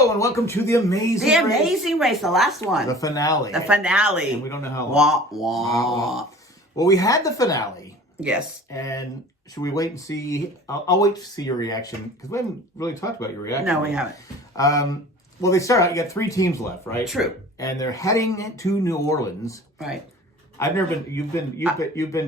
Hello and welcome to The Amazing Race, the last one. The finale. And we don't know how long. Wah, wah. Well, we had the finale. Yes. And should we wait and see? I'll wait to see your reaction because we haven't really talked about your reaction. No, we haven't. Well, they start out, you got 3 teams left, right? True. And they're heading to New Orleans. Right. I've never been. You've been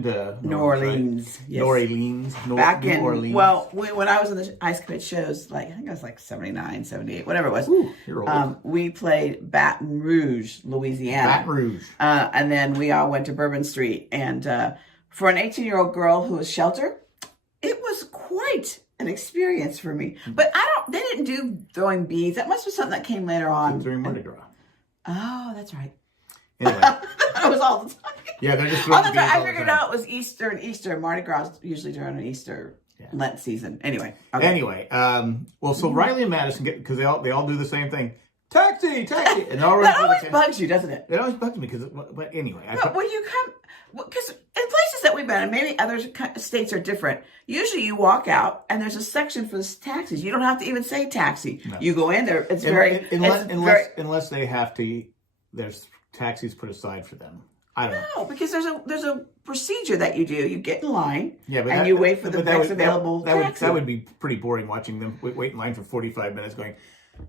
to New Orleans. Right? Yes. New Orleans. Back New in Orleans. well, when I was in the ice skate shows, I think I was 79, 78, whatever it was. Ooh, you're old. We played Baton Rouge, Louisiana. Baton Rouge. And then we all went to Bourbon Street. And for an 18-year-old girl who was sheltered, it was quite an experience for me. But they didn't do throwing beads. That must be something that came later on. During Mardi Gras. Oh, that's right. Anyway. That was all the time. Yeah, they're just throwing beads all the time. I figured out it was Easter and Easter. Mardi Gras usually during an Easter Lent season. Anyway. Okay. Anyway, well, so Riley and Madison get, because they all do the same thing. Taxi, and that always bugs you, doesn't it? It always bugs me because, but anyway. When you come, because in places that we've been, and maybe other states are different. Usually, you walk out and there's a section for the taxis. You don't have to even say taxi. No. You go in there. It's unless they have to. There's taxis put aside for them. I don't know. No, because there's a procedure that you do. You get in line, and you wait for the next available taxi. That would be pretty boring watching them wait in line for 45 minutes going,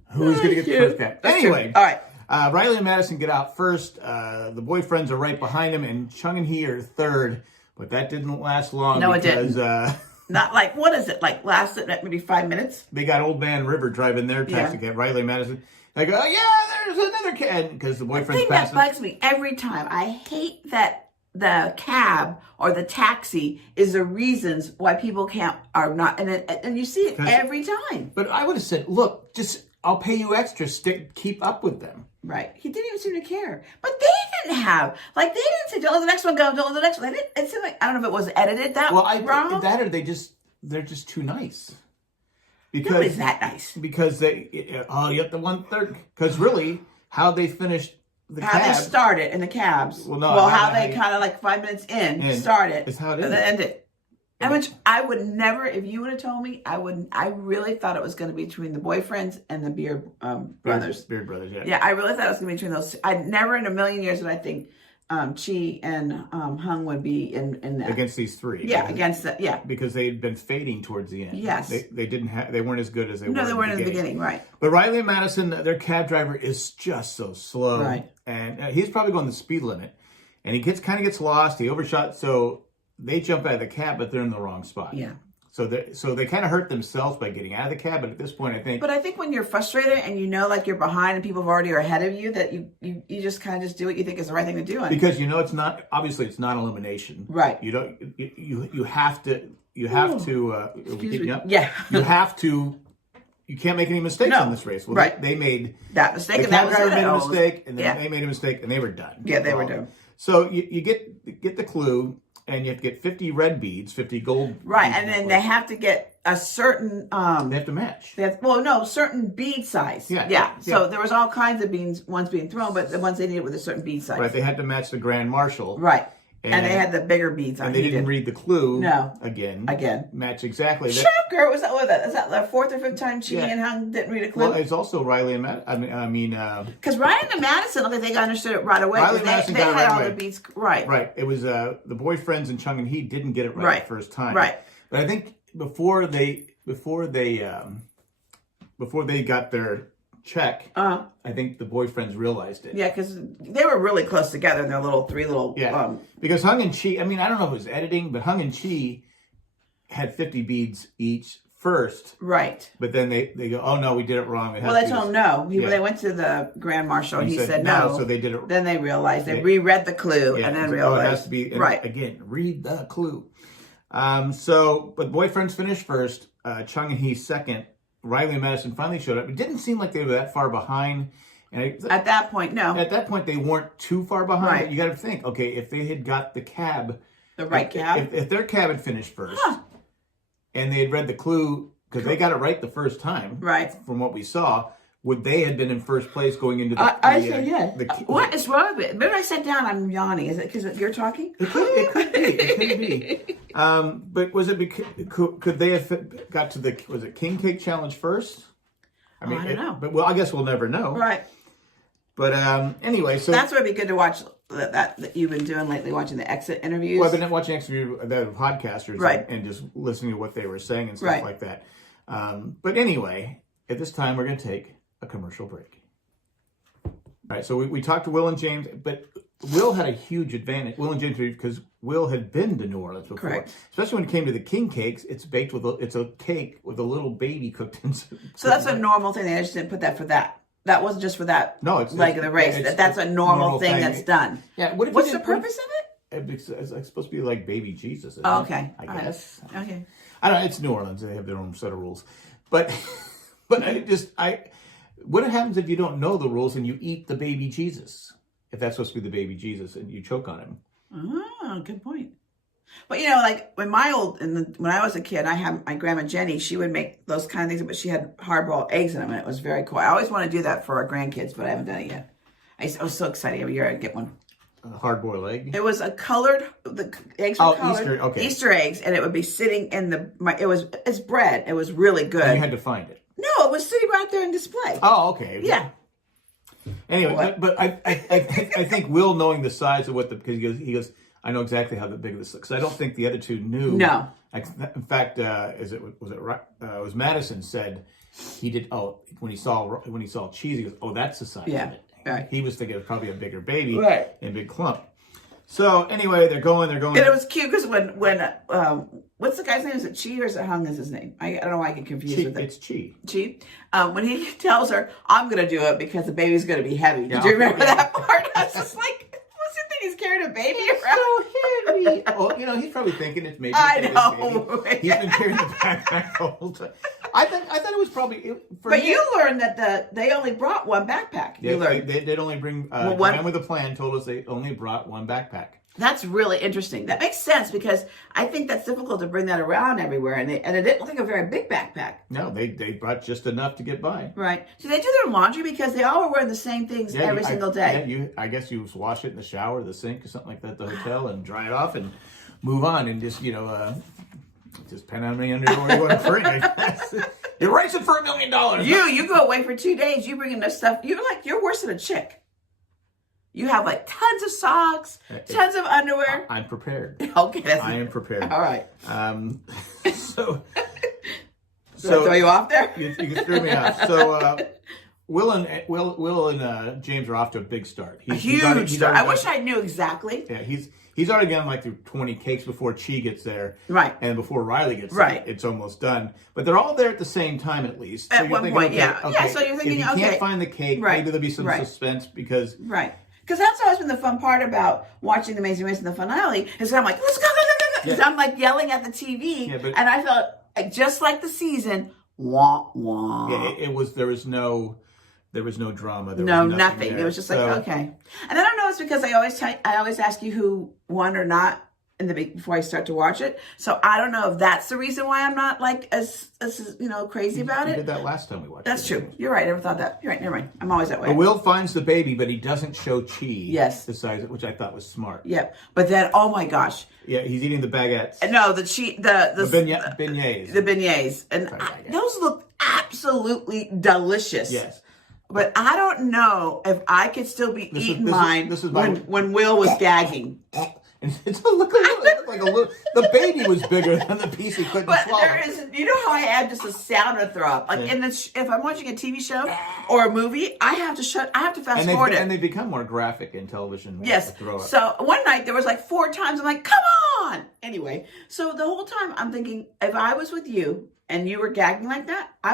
who's going to get the first cab? Anyway, all right. Riley and Madison get out first. The boyfriends are right behind them, and Chung and Hee are third. But that didn't last long. No, because, it didn't. Not what is it? Lasted maybe 5 minutes? They got Old Man River driving their taxi cab. Riley and Madison. They go, there's another cab. Because the boyfriend's passing. That bugs me every time. I hate that the cab or the taxi is the reasons why people are not. And you see it every time. But I would have said, look, I'll pay you extra. Keep up with them. Right. He didn't even seem to care. But they didn't have. They didn't say, don't let the next one go, don't let the next one. It seemed like, I don't know if it was edited wrong. That or they're just too nice. Nobody's that nice. Because you have the 1/3. Because really, how they finished the cab. How they started in the cabs. How they kind of 5 minutes in started. Is how it is. And then ended. And which I would never, if you would have told me, I really thought it was going to be between the boyfriends and the Beard brothers. Beard brothers, yeah. Yeah, I really thought it was going to be between those. I never in a million years did I think Chi and Hung would be in that. Against these 3. Yeah, against that. Yeah. Because they had been fading towards the end. Yes. They weren't as good as they were. No, they weren't in the beginning, right. But Riley and Madison, their cab driver is just so slow. Right. And he's probably going the speed limit. And he kind of gets lost. He overshot. So they jump out of the cab, but they're in the wrong spot. Yeah. So they kind of hurt themselves by getting out of the cab. But at this point, I think. But I think when you're frustrated and you know you're behind and people have already are ahead of you, that you just kind of just do what you think is the right thing to do. Because it's not elimination. Right. You don't. You have to. You have to. Yeah. You have to. You can't make any mistakes on this race. Well, right. They made that mistake. The cab driver made a mistake, and then they made a mistake, and they were done. Yeah, they were done. So you get the clue. And you have to get 50 red beads, 50 gold. Right, and then they have to get a certain. They have to match. Certain bead size. Yeah. So there was all kinds of ones being thrown, but the ones they needed with a certain bead size. Right, they had to match the Grand Marshal. Right, and they had the bigger beads on. And they didn't read the clue. No. Again. Match exactly. Shocker! Was that the 4th or 5th time Chi and Hung didn't read a clue? Well, it's also Riley and because Ryan and Madison looked like they understood it right away. Riley and Madison got it right away. The beats right. Right. It was the boyfriends and Chung and Hee didn't get it right the first time. Right. But I think before they got their check, I think the boyfriends realized it. Yeah, because they were really close together in their three little. Yeah. Because Hung and Chi, I don't know if it was editing, but Hung and Chi had 50 beads each first. Right. But then they go, oh no, we did it wrong. They told him no. They went to the Grand Marshal and he said no. So they did it. Then they realized they reread the clue and then realized. It has to be again. Read the clue. But boyfriends finished first. Chung and Hee second. Riley and Madison finally showed up. It didn't seem like they were that far behind. And at that point, no. At that point, they weren't too far behind. Right. You got to think, okay, if they had got the cab, the right cab, if their cab had finished first, and they had read the clue because they got it right the first time, right? From what we saw, would they have been in first place going into the? I say yes. What is wrong with it? When I sat down, I'm yawning. Is it because you're talking? It could be. But was it because could they have got to the King Cake Challenge first? I mean, I don't know. But well, I guess we'll never know. Right. But anyway, so that's why it'd be good to watch that you've been doing lately, watching the exit interviews. Well, I've been watching the podcasters, right, and just listening to what they were saying and stuff like that. But anyway, at this time, we're going to take a commercial break. All right, so we talked to Will and James, but Will had a huge advantage. Will and James, because Will had been to New Orleans before. Correct. Especially when it came to the king cakes, it's baked with it's a cake with a little baby cooked in. So that's a normal thing. They just didn't put that for that. That wasn't just for that leg of the race. That's a normal thing that's done. Yeah. What's the purpose of it? It's supposed to be like baby Jesus. Oh, okay. I guess. Okay. I don't know. It's New Orleans. They have their own set of rules. But what happens if you don't know the rules and you eat the baby Jesus? If that's supposed to be the baby Jesus and you choke on him. Oh, good point. But you know, like when I was a kid, I had my grandma Jenny. She would make those kind of things, but she had hard-boiled eggs in them, and it was very cool. I always want to do that for our grandkids, but I haven't done it yet. I was so excited every year I'd get one. A hard-boiled egg. It was the eggs were colored, Easter eggs, and it would be sitting in it's bread. It was really good. And you had to find it. No, it was sitting right there in display. Oh, okay. Yeah. Anyway, but I think Will, knowing the size of because he goes, I know exactly how big this looks. I don't think the other two knew. No. In fact, it was Madison said he did. Oh, when he saw cheese, he goes, oh, that's the size of it. Right. He was thinking it was probably a bigger baby, right, and a big clump. So anyway, they're going. And it was cute because when what's the guy's name? Is it Chi or is it Hung? Is his name? I don't know why I get confused with it. It's Chi. Chi. When he tells her, "I'm going to do it because the baby's going to be heavy." Did you remember that part? I was just like, what's the thing? He's carrying a baby around. So heavy. Well, he's probably thinking it's maybe. I know. He's been carrying the backpack the whole time. I thought it was probably. But you learned that they only brought one backpack. You learned they'd only bring. The man with a plan told us they only brought one backpack. That's really interesting. That makes sense because I think that's difficult to bring that around everywhere, and it didn't look like a very big backpack. No, they brought just enough to get by. Right. Do they do their laundry because they all were wearing the same things every single day? Yeah, I guess you wash it in the shower, the sink, or something like that at the hotel, and dry it off, and move on, and just just depend on how many underwear you want to bring. You're racing for $1 million. You go away for 2 days. You bring enough stuff. You're worse than a chick. You have like tons of socks, tons of underwear. I'm prepared. Okay, I am prepared. All right. So throw you off there? You can throw me off. So Will and James are off to a big start. A huge start. I wish I knew exactly. Yeah, he's already gotten like through 20 cakes before Chi gets there. Right. And before Riley gets there, it's almost done. But they're all there at the same time at least. So at one point, yeah. So you're thinking, if you can't find the cake, maybe there'll be some suspense because... Right. Because that's always been the fun part about watching The Amazing Race in the finale is I'm like, let's go. Because I'm like yelling at the TV. Yeah, and I felt like, just like the season, wah, wah. Yeah, there was no drama. There was nothing. It was just like, okay. And I don't know, it's because I always ask you who won or not before I start to watch it. So I don't know if that's the reason why I'm not like as crazy about it. You did that last time we watched it. That's true. You're right. I never thought that. You're right. Never mind. I'm always that way. But Will finds the baby, but he doesn't show Chi. Yes. The size, which I thought was smart. Yep. But then, oh my gosh. Yeah, he's eating the baguettes. No, the beignets. The beignets. And those look absolutely delicious. Yes. But I don't know if I could still be eating mine when Will was gagging. And it looked like a little. The baby was bigger than the piece he couldn't swallow. But you know how I have just a sound to throw up. Like if I'm watching a TV show or a movie, I have to fast forward it. And they become more graphic in television. Yes. Throw up. So one night there was like 4 times. I'm like, come on. Anyway, so the whole time I'm thinking, if I was with you and you were gagging like that, I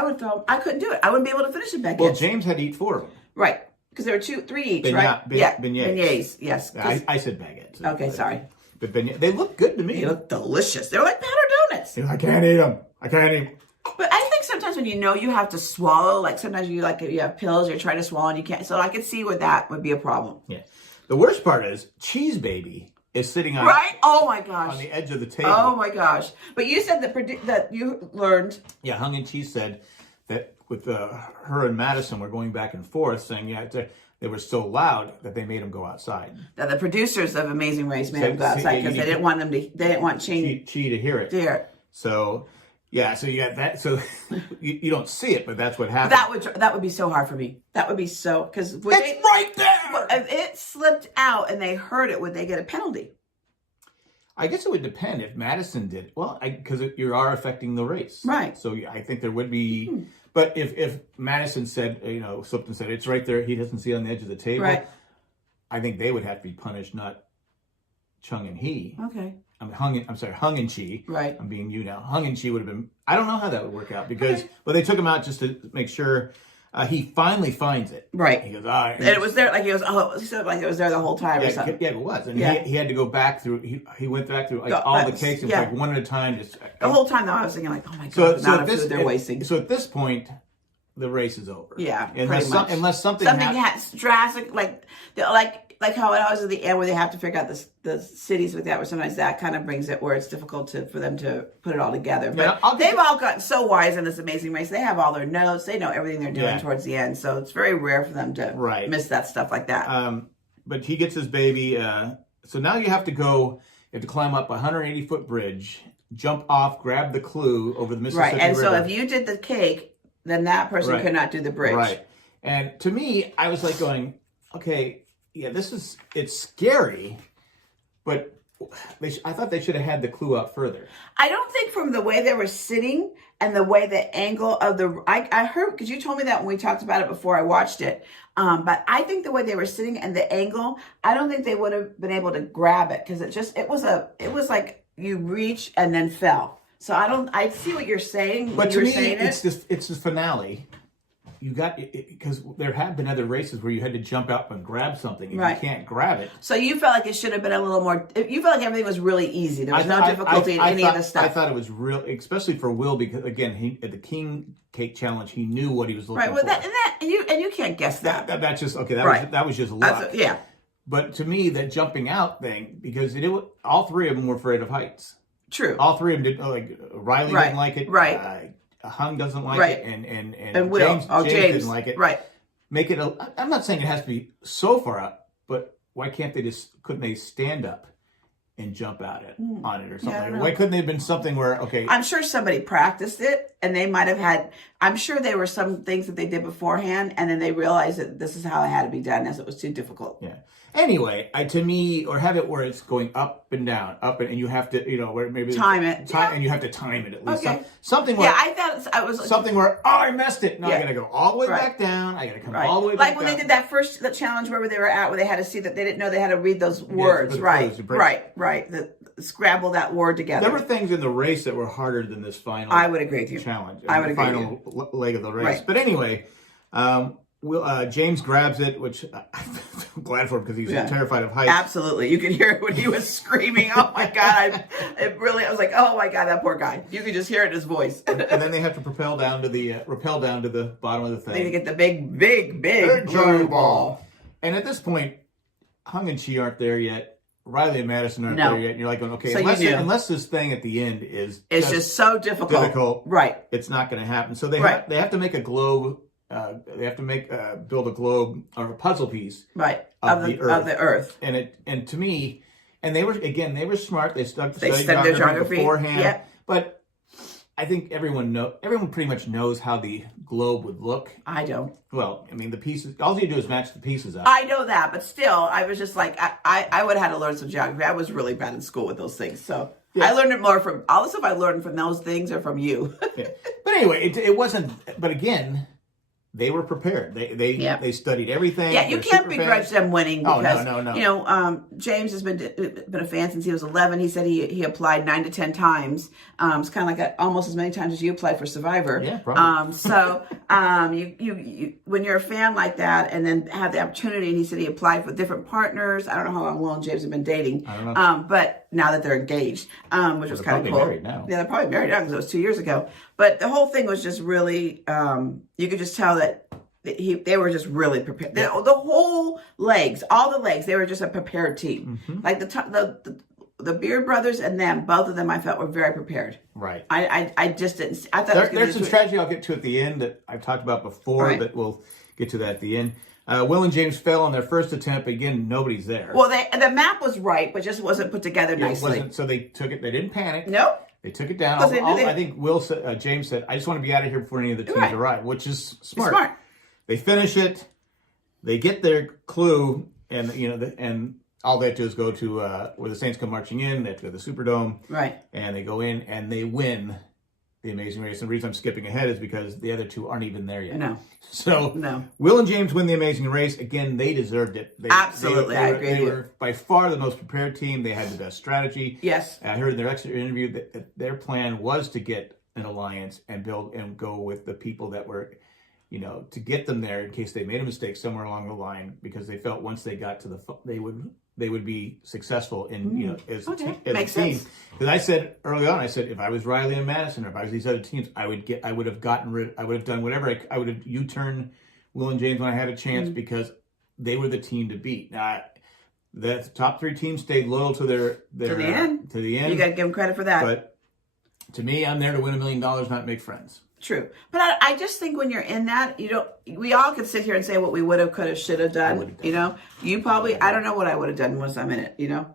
couldn't do it. I wouldn't be able to finish the baguette. Well, James had to eat 4 of them. Right. Because there were 3 each, right? Beignets. Yes. I said baguettes. Okay, sorry. But beignets, they look good to me. They look delicious. They're like powdered donuts. I can't eat them. I can't eat them. But I think sometimes when you have to you have pills, you're trying to swallow and you can't. So I could see where that would be a problem. Yeah. The worst part is Cheese Baby is sitting on Oh my gosh. On the edge of the table. Oh my gosh. But you said that you learned. Yeah, Hung and Cheese said that with her and Madison were going back and forth saying, they were so loud that they made them go outside. Now, the producers of Amazing Race made them go outside because they didn't want Chi to hear it. To hear it. So Yeah, so you got that. So you don't see it, but that's what happened. That would be so hard for me. That would be so, because it's right there. If it slipped out and they heard it, would they get a penalty? I guess it would depend if Madison did. Well, because you are affecting the race, right? So I think there would be. But if Madison said, slipped and said it's right there, he doesn't see it on the edge of the table. Right. I think they would have to be punished, not Chung and he. Okay. Hung and Chi. Right. I'm being you now. Hung and Chi would have been. I don't know how that would work out because, well, they took him out just to make sure. He finally finds it. Right. He goes, and it was there. Like he said, like it was there the whole time or something. Yeah, it was, and he had to go back through. He went back through all the cakes and like one at a time. Just the whole time, though, I was thinking like, oh my god, the amount of food they're wasting. So at this point, the race is over. Yeah, unless something has drastic, like how it was at the end where they have to figure out the cities like that, where sometimes that kind of brings it where it's difficult for them to put it all together. But they've all gotten so wise in this amazing race. They have all their notes. They know everything they're doing towards the end. So it's very rare for them to miss that stuff like that. But he gets his baby. So now you have to climb up a 180-foot bridge, jump off, grab the clue over the Mississippi River. Right, and so if you did the cake, then that person could not do the bridge. Right. And to me, I was like going, okay, yeah, it's scary, but I thought they should have had the clue out further. I don't think from the way they were sitting and the way the angle of I heard, because you told me that when we talked about it before I watched it, but I think the way they were sitting and the angle, I don't think they would have been able to grab it, because it was like you reach and then fell. So I see what you're saying. But to me, it's the finale. You got because there have been other races where you had to jump up and grab something, and you can't grab it. So you felt like it should have been a little more. You felt like everything was really easy. There was no difficulty in any of the stuff. I thought it was real, especially for Will, because again, at the King Cake Challenge, he knew what he was looking for. And you can't guess that. That's just okay. That was just luck. But to me, that jumping out thing, because all three of them were afraid of heights. True. All three of them did. Like Riley didn't like it. Right. Hung doesn't like it, and Will. James didn't like it. Right. Make it. I'm not saying it has to be so far up, but why couldn't they stand up and jump on it or something? Why couldn't they have been something where I'm sure somebody practiced it, and they might have had. I'm sure there were some things that they did beforehand, and then they realized that this is how it had to be done, as it was too difficult. Yeah. Anyway, to me, or have it where it's going up and down, and you have to, where maybe time it, and you have to time it at least. Okay. Something where I thought I was something where I messed it. Now I got to go all the way back down. I got to come all the way back down. Like when they did that challenge where they were at, where they had to see that they didn't know they had to read those words. Right. Scrabble that word together. There were things in the race that were harder than this final. I would agree with you. Challenge. I would agree. Final leg of the race. But anyway. James grabs it, which I'm glad for him because he was terrified of heights. Absolutely. You could hear it when he was screaming. Oh my God. I was like, oh my God, that poor guy. You could just hear it in his voice. and then they have to rappel down to the bottom of the thing. They get the big giant ball. And at this point, Hung and Chi aren't there yet. Riley and Madison aren't there yet. And you're like, okay, so unless this thing at the end is just so difficult. Right. It's not going to happen. So they have to make a globe. They have to build a globe or a puzzle piece, of the Earth. And to me, and they were smart. They studied their geography beforehand. Yep. But I think everyone pretty much knows how the globe would look. I don't. Well, I mean, the pieces. All you do is match the pieces up. I know that, but still, I was just like, I would have had to learn some geography. I was really bad in school with those things, so. Yeah. I learned it more from all the stuff I learned from those things or from you. But anyway, it wasn't. But again. They were prepared. They studied everything. Yeah, you can't begrudge them winning because no. James has been a fan since he was 11. He said he applied 9 to 10 times. It's kind of like almost as many times as you applied for Survivor. Yeah, probably. So you when you're a fan like that and then have the opportunity, and he said he applied for different partners. I don't know how long Will and James have been dating. I don't know. But now that they're engaged, which was kind of cool. Married now. Yeah, they're probably married now because it was 2 years ago. But the whole thing was just really, you could just tell that they were just really prepared. The whole legs, all the legs, they were just a prepared team. Mm-hmm. Like the Beard brothers and them, both of them, I felt were very prepared. Right. I just didn't. I thought there's some strategy I'll get to at the end that I've talked about before, but we'll get to that at the end. Will and James fell on their first attempt. Again, nobody's there. Well, the map was right, but just wasn't put together nicely. So they took it. They didn't panic. Nope. They took it down. I think James said, I just want to be out of here before any of the teams arrive, which is smart. It's smart. They finish it. They get their clue, and and all they have to do is go to where the Saints come marching in. They have to go to the Superdome. Right. And they go in, and they win the Amazing Race. And the reason I'm skipping ahead is because the other two aren't even there yet. No. So Will and James win the Amazing Race. Again, they deserved it. Absolutely, I agree. They were by far the most prepared team. They had the best strategy. Yes. I heard in their extra interview that their plan was to get an alliance and build and go with the people that were, to get them there in case they made a mistake somewhere along the line, because they felt once they got to they would be successful in, as a team. Because I said early on, if I was Riley and Madison, or if I was these other teams, I would have done whatever. I would have U-turned Will and James when I had a chance, because they were the team to beat. Now, the top three teams stayed loyal to their to the end. You got to give them credit for that. But to me, I'm there to win $1 million, not make friends. True. But I just think when you're in that, we all could sit here and say what we would have, could have, should have done. You probably, I don't know what I would have done once I'm in it, Yeah,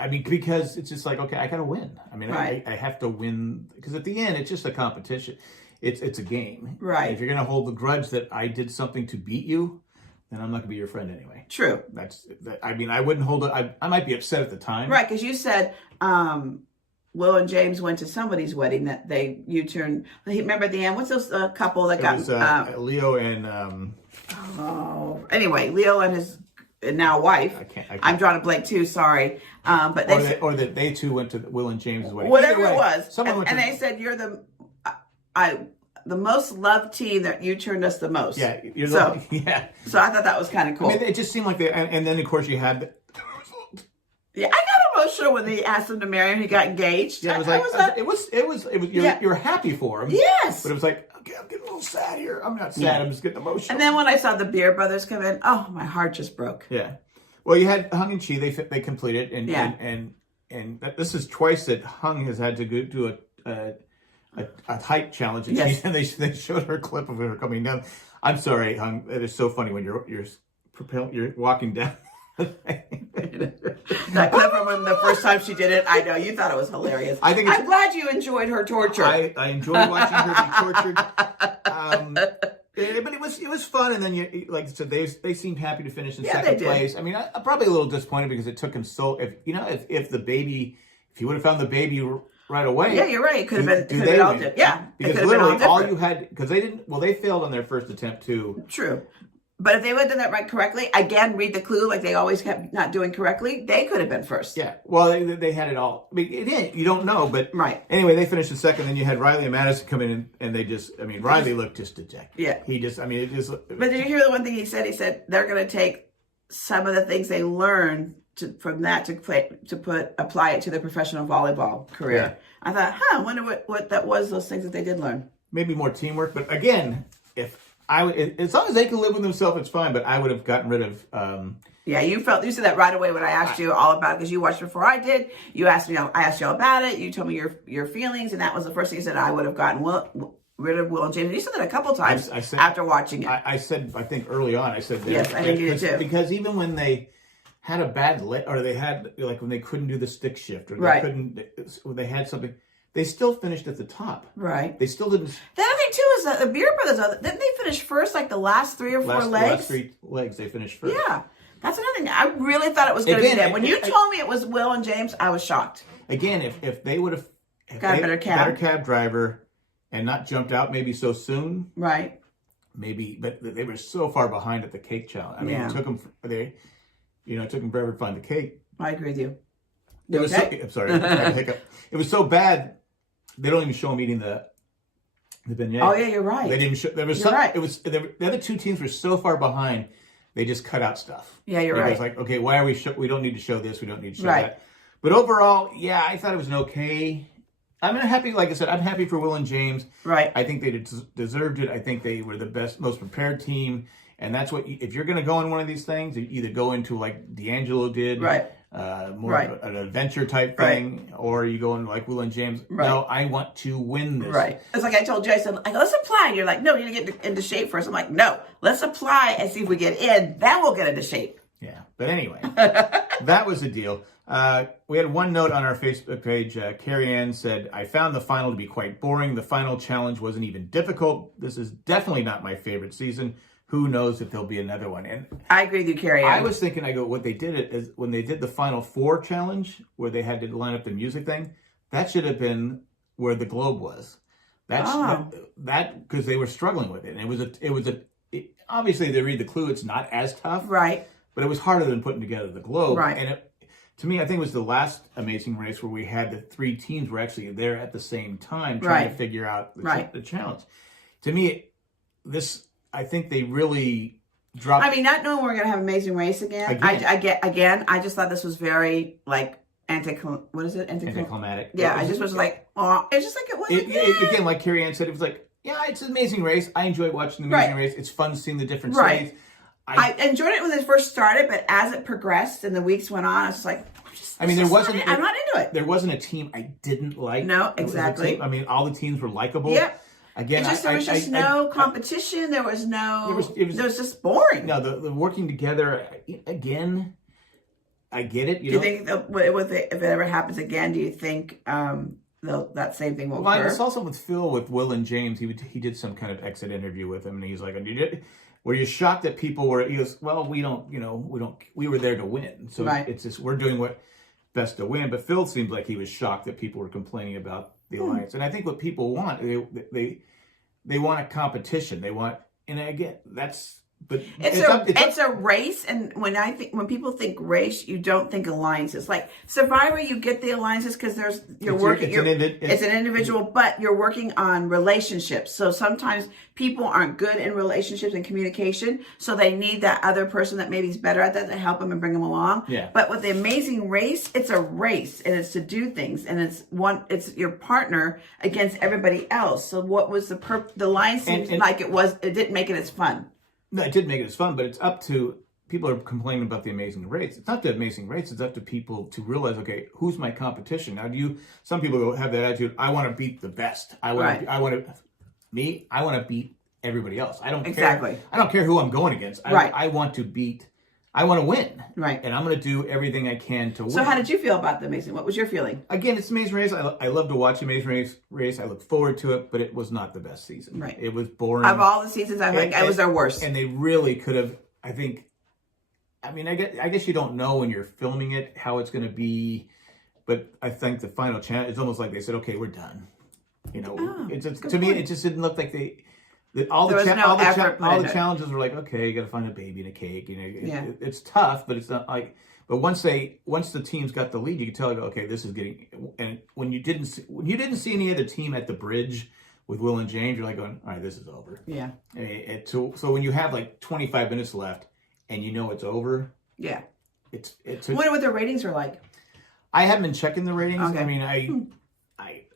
I mean, because it's just like, okay, I got to win. I mean, I have to win, because at the end, it's just a competition. It's a game. Right. And if you're going to hold the grudge that I did something to beat you, then I'm not going to be your friend anyway. True. I mean, I wouldn't hold it. I might be upset at the time. Right, because you said Will and James went to somebody's wedding that they U-turned. Remember at the end, what's those couple that got... It was Leo and... Anyway, Leo and his now wife. I'm drawing a blank too, sorry. But they two went to Will and James' wedding. Whatever it was. They said, you're the most loved team that you turned us the most. Yeah. So I thought that was kind of cool. I mean, it just seemed like and then of course you had... Yeah, I got emotional when they asked him to marry him. He got engaged. Yeah, you were happy for him. Yes. But it was like, okay, I'm getting a little sad here. I'm not sad. I'm just getting emotional. And then when I saw the Beer Brothers come in, oh, my heart just broke. Yeah. Well, you had Hung and Chi. They completed, and this is twice that Hung has had to go do a height challenge, and yes. they showed her clip of her coming down. I'm sorry, Hung. It is so funny when you're walking down. That clip from the first time she did it, I know you thought it was hilarious. I'm glad you enjoyed her torture. I enjoyed watching her be tortured. But it was fun, and then like I said, they seemed happy to finish in second place. I mean, I'm probably a little disappointed because it took him so. If he would have found the baby right away. Yeah, you're right. It could have been all different. Yeah, because literally all you had, because they didn't. Well, they failed on their first attempt too. True. But if they would have done that right correctly, again, read the clue like they always kept not doing correctly, they could have been first. Yeah. Well, they had it all. I mean, you don't know, but anyway, they finished in second. Then you had Riley and Madison come in, and they just, I mean, Riley looked just dejected. Yeah. But did you hear the one thing he said? He said they're going to take some of the things they learned from that to apply it to their professional volleyball career. Yeah. I thought, I wonder what that was, those things that they did learn. Maybe more teamwork, but again, as long as they can live with themselves, it's fine. But I would have gotten rid of. Yeah, you said that right away when I asked you all about it, because you watched before I did. You asked me, I asked you all about it. You told me your feelings, and that was the first thing you said. I would have gotten rid of Will and James. And you said that a couple times after watching it. I said, I think early on, I said, yes, I think you did too. Because even when they had a bad or they had when they couldn't do the stick shift, or they had something. They still finished at the top. Right. They still didn't. The other thing, too, is that the Beer Brothers, didn't they finish first, like the last 3 or 4 legs? The last 3 legs, they finished first. Yeah. That's another thing. I really thought it was going to be them. When you told me it was Will and James, I was shocked. Again, if they would have got a better cab driver and not jumped out maybe so soon. Right. Maybe, but they were so far behind at the cake challenge. I mean, it took them forever to find the cake. I agree with you. I'm sorry. I had a hiccup. It was so bad. They don't even show them eating the beignet. Oh yeah, you're right. They didn't show. There was right. It was the other 2 teams were so far behind. They just cut out stuff. Yeah, you're right. It was like, okay, why are we? We don't need to show this. We don't need to show that. But overall, yeah, I thought it was an okay. I'm happy. Like I said, I'm happy for Will and James. Right. I think they deserved it. I think they were the best, most prepared team. And that's what, if you're going to go in one of these things, you either go into like D'Angelo did. Right. More of an adventure type thing, or you go in like Will and James. Right. No, I want to win this. Right. It's like I told you, I said, let's apply. And you're like, no, you need to get into shape first. I'm like, no, let's apply and see if we get in. Then we'll get into shape. Yeah. But anyway, that was the deal. We had one note on our Facebook page. Carrie Ann said, I found the final to be quite boring. The final challenge wasn't even difficult. This is definitely not my favorite season. Who knows if there'll be another one? And I agree with you, Carrie Ann. I was thinking, what they did is when they did the Final Four challenge, where they had to line up the music thing, that should have been where the Globe was. That because they were struggling with it. And it was obviously they read the clue. It's not as tough. Right. But it was harder than putting together the Globe. Right. And to me, I think it was the last Amazing Race where we had the three teams were actually there at the same time trying to figure out the challenge. To me, I think they really dropped. I mean, not knowing we're going to have Amazing Race again. I just thought this was very anticlimactic. Yeah, I just was like, oh, it's just like it was. Again, like Carrie Ann said, it was like, yeah, it's an Amazing Race. I enjoy watching the Amazing Race. It's fun seeing the different cities. I enjoyed it when it first started, but as it progressed and the weeks went on, I was like, I'm not into it. There wasn't a team I didn't like. No, exactly. I mean, all the teams were likable. Yeah. Again, there was just no competition. There was no. It was just boring. No, the working together again. I get it. Do you think if it ever happens again, do you think that same thing will occur? Well, I saw something with Will and James. He did some kind of exit interview with him, and he's like, were you shocked that people were? He goes, well, we were there to win, so it's just we're doing what best to win. But Phil seemed like he was shocked that people were complaining about the alliance, and I think what people want, they want a competition. They want, and again, that's. But it's a race, and when people think race, you don't think alliances. Like Survivor, you get the alliances because it's an individual, but you're working on relationships. So sometimes people aren't good in relationships and communication, so they need that other person that maybe is better at that to help them and bring them along. Yeah. But with the Amazing Race, it's a race, and it's to do things, and it's your partner against everybody else. So what was the alliance? Seems like it didn't make it as fun. No, it did make it as fun, but it's up to people are complaining about the Amazing Race. It's not the Amazing Race. It's up to people to realize, okay, who's my competition? Now, some people have that attitude. I want to beat the best. I want to beat everybody else. I don't care. I don't care who I'm going against. I want to win. Right. And I'm going to do everything I can to win. So how did you feel about the Amazing? What was your feeling? Again, it's Amazing Race. I love to watch Amazing Race. I look forward to it, but it was not the best season. Right. It was boring. Of all the seasons, it was their worst. And they really could have, I guess you don't know when you're filming it how it's going to be, but I think the final challenge, it's almost like they said, okay, we're done. To me, it just didn't look like all the challenges were like, okay, you got to find a baby and a cake. It's tough, but it's not like. But once the teams got the lead, you could tell, okay, this is getting. And when you didn't see any other team at the bridge with Will and James, you're like going, all right, this is over. Yeah. So when you have like 25 minutes left and you know it's over. Yeah. I wonder what their ratings are like. I haven't been checking the ratings. Okay. I mean, I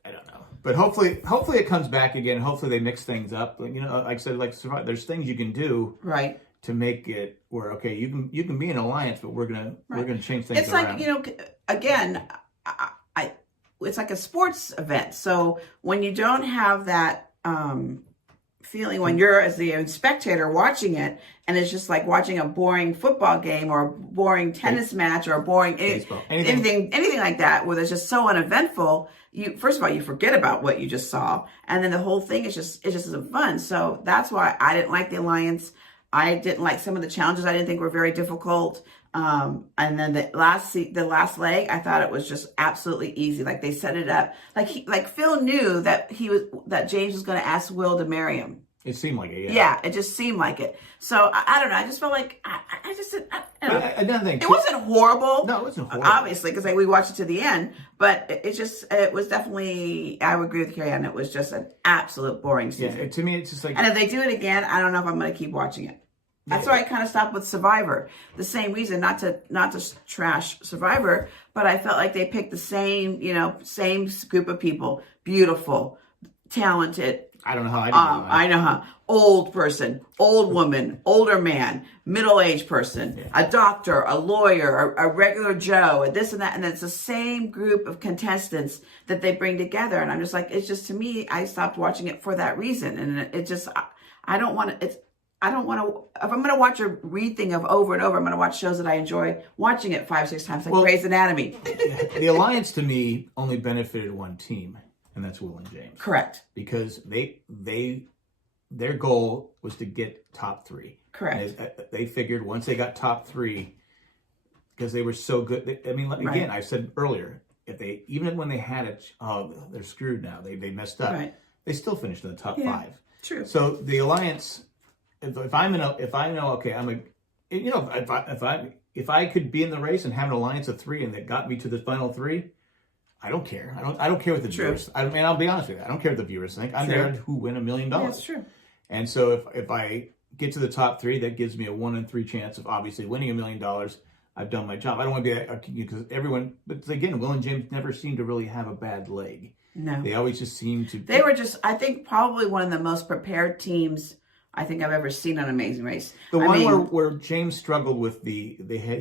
don't know. But hopefully it comes back again. Hopefully they mix things up. Like I said, there's things you can do to make it where you can be an alliance, but we're gonna change things. It's around. Like again, it's like a sports event. So when you don't have that feeling when you're as the spectator watching it, and it's just like watching a boring football game or a boring tennis match or a boring anything like that, where it's just so uneventful. First of all, you forget about what you just saw, and then the whole thing just isn't fun. So that's why I didn't like the alliance. I didn't like some of the challenges. I didn't think were very difficult. And then the last leg, I thought it was just absolutely easy. Like they set it up. Like Phil knew that James was going to ask Will to marry him. It seemed like it, yeah. Yeah, it just seemed like it. So I don't know. I just felt like another thing. It wasn't horrible. No, it wasn't horrible. Obviously, because we watched it to the end. But it was definitely. I would agree with Carrie Ann. It was just an absolute boring season. Yeah, to me, it's just like. And if they do it again, I don't know if I'm going to keep watching it. That's why I kind of stopped with Survivor. The same reason, not to trash Survivor, but I felt like they picked the same group of people, beautiful, talented. I don't know how I know how. Old person, old woman, older man, middle-aged person, a doctor, a lawyer, a regular Joe, and this and that. And it's the same group of contestants that they bring together. And I'm just like, it's just, to me, I stopped watching it for that reason. And it just, I don't want to, I don't want to, if I'm going to watch a read thing of over and over, I'm going to watch shows that I enjoy watching it 5-6 times, like Grey's Anatomy. The alliance to me only benefited one team, and that's Will and James. Correct. Because their goal was to get top 3. Correct. They figured once they got top 3, because they were so good. I mean, again, I said earlier, even when they had it, they're screwed now. They messed up. Right. They still finished in the top 5. True. So the alliance, if I know, okay, if I could be in the race and have an alliance of 3 and that got me to the final 3, I don't care. I don't care what the viewers. I mean, I'll be honest with you. I don't care what the viewers think. I'm there to win $1 million. Yeah, that's true. And so if I get to the top 3, that gives me a 1 in 3 chance of obviously winning $1 million. I've done my job. I don't want to be because everyone. But again, Will and James never seemed to really have a bad leg. No, they always just seemed to. They were just, I think, probably one of the most prepared teams I think I've ever seen on Amazing Race. Where James struggled with he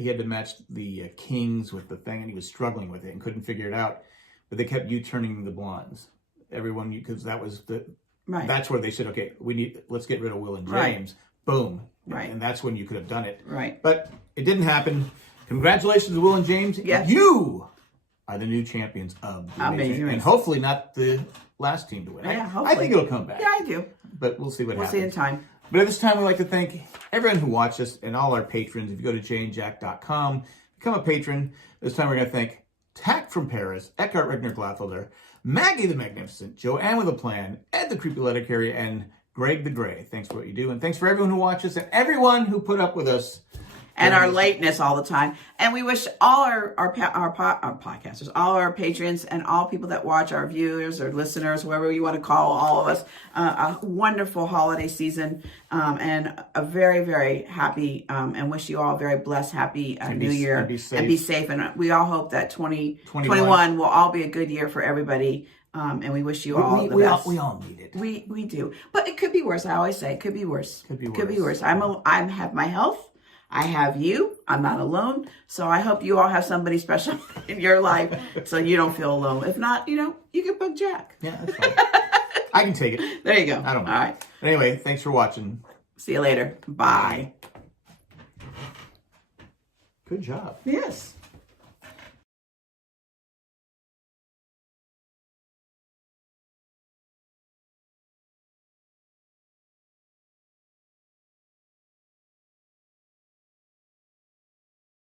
had to match the Kings with the thing, and he was struggling with it and couldn't figure it out. But they kept U-turning the blondes. Everyone, because that was right. That's where they said, okay, let's get rid of Will and James. Right. Boom. Right. And that's when you could have done it. Right. But it didn't happen. Congratulations to Will and James. Yes. You are the new champions of the Amazing Race. And hopefully not the last team to win. Yeah, hopefully. I think it'll come back. Yeah, I do. But we'll see what happens. We'll see in time. But at this time, we'd like to thank everyone who watched us and all our patrons. If you go to jayandjack.com, become a patron. This time we're going to thank Tack from Paris, Eckhart Regner Glatfelder, Maggie the Magnificent, Joanne with a Plan, Ed the Creepy Letter Carrier, and Greg the Gray. Thanks for what you do. And thanks for everyone who watches us and everyone who put up with us. And our lateness all the time. And we wish all our podcasters, all our patrons, and all people that watch, our viewers or listeners, whoever you want to call all of us, a wonderful holiday season and a very, very happy and wish you all a very blessed, happy New Year. And be safe. And we all hope that 2021 will all be a good year for everybody. And we wish you all the best. We all need it. We do. But it could be worse. I always say it could be worse. Could be worse. I have my health. I have you. I'm not alone. So I hope you all have somebody special in your life so you don't feel alone. If not, you can book Jack. Yeah, that's fine. I can take it. There you go. I don't know. All right. Anyway, thanks for watching. See you later. Bye. Good job. Yes.